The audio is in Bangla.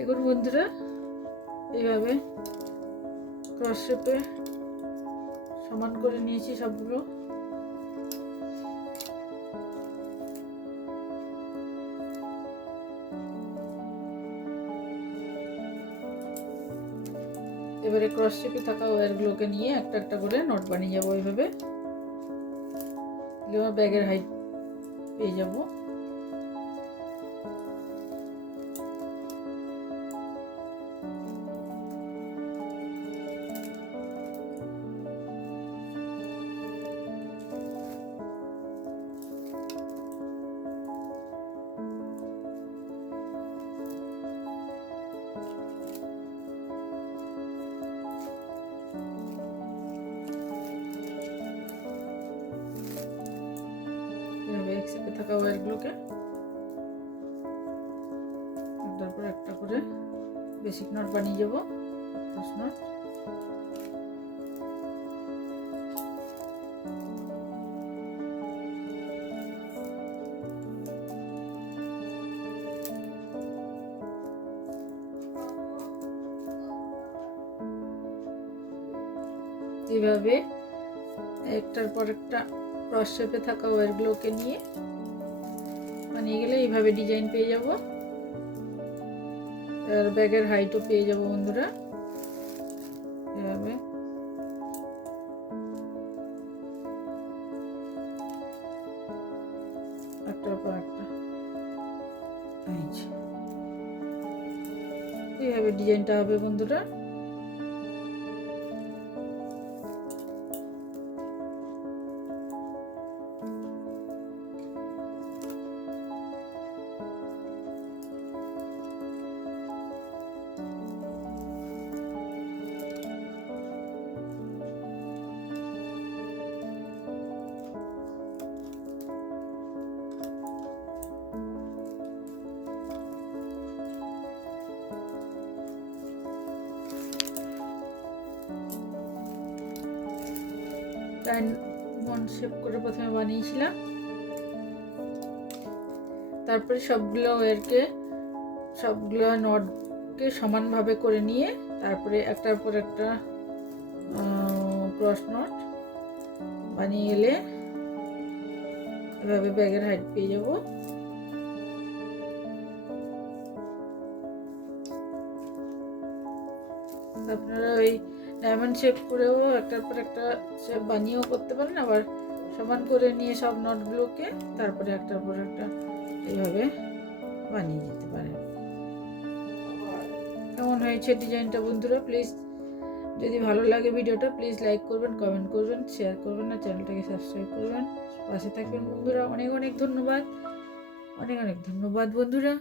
এগুলো বন্ধুরা এইভাবে ক্রস শেপে সমান করে নিয়েছি সবগুলো। এবারে ক্রস শেপে থাকা ওয়্যারগুলোকে নিয়ে একটা একটা করে নট বানিয়ে যাবো। এইভাবে ব্যাগের হাইট পেয়ে যাবো। এক শেপে থাকা ওয়্যারগুলোকে একটার পর একটা করে বেসিক নট বানিয়ে যাবো। নট এইভাবে একটার পর একটা ক্রস শেপে থাকা ওয়্যারগুলোকে নিয়ে বানিয়ে গেলে এইভাবে ডিজাইন পেয়ে যাব। আর ব্যাগের হাইটও পেয়ে যাব বন্ধুরা। এভাবে একটার পর একটা এইভাবে ডিজাইনটা হবে বন্ধুরা। ডায়মন্ড শেপ করে প্রথমে বানিয়েছিলাম, তারপরে সবগুলো নটকে সমানভাবে করে নিয়ে তারপরে একটার পর একটা ক্রস নট বানিয়ে গেলে এভাবে ব্যাগের হাইট পেয়ে যাব। আপনারা ওই ডায়মন্ড শেপ করেও একটার পর একটা শেপ বানিয়েও করতে পারেন, আবার সমান করে নিয়ে সব নটগুলোকে তারপরে একটার পর একটা এইভাবে বানিয়ে যেতে পারেন। কেমন হয়েছে ডিজাইনটা বন্ধুরা? প্লিজ যদি ভালো লাগে ভিডিওটা প্লিজ লাইক করবেন, কমেন্ট করবেন, শেয়ার করবেন, আর চ্যানেলটাকে সাবস্ক্রাইব করবেন, পাশে থাকবেন বন্ধুরা। অনেক অনেক ধন্যবাদ, অনেক অনেক ধন্যবাদ বন্ধুরা।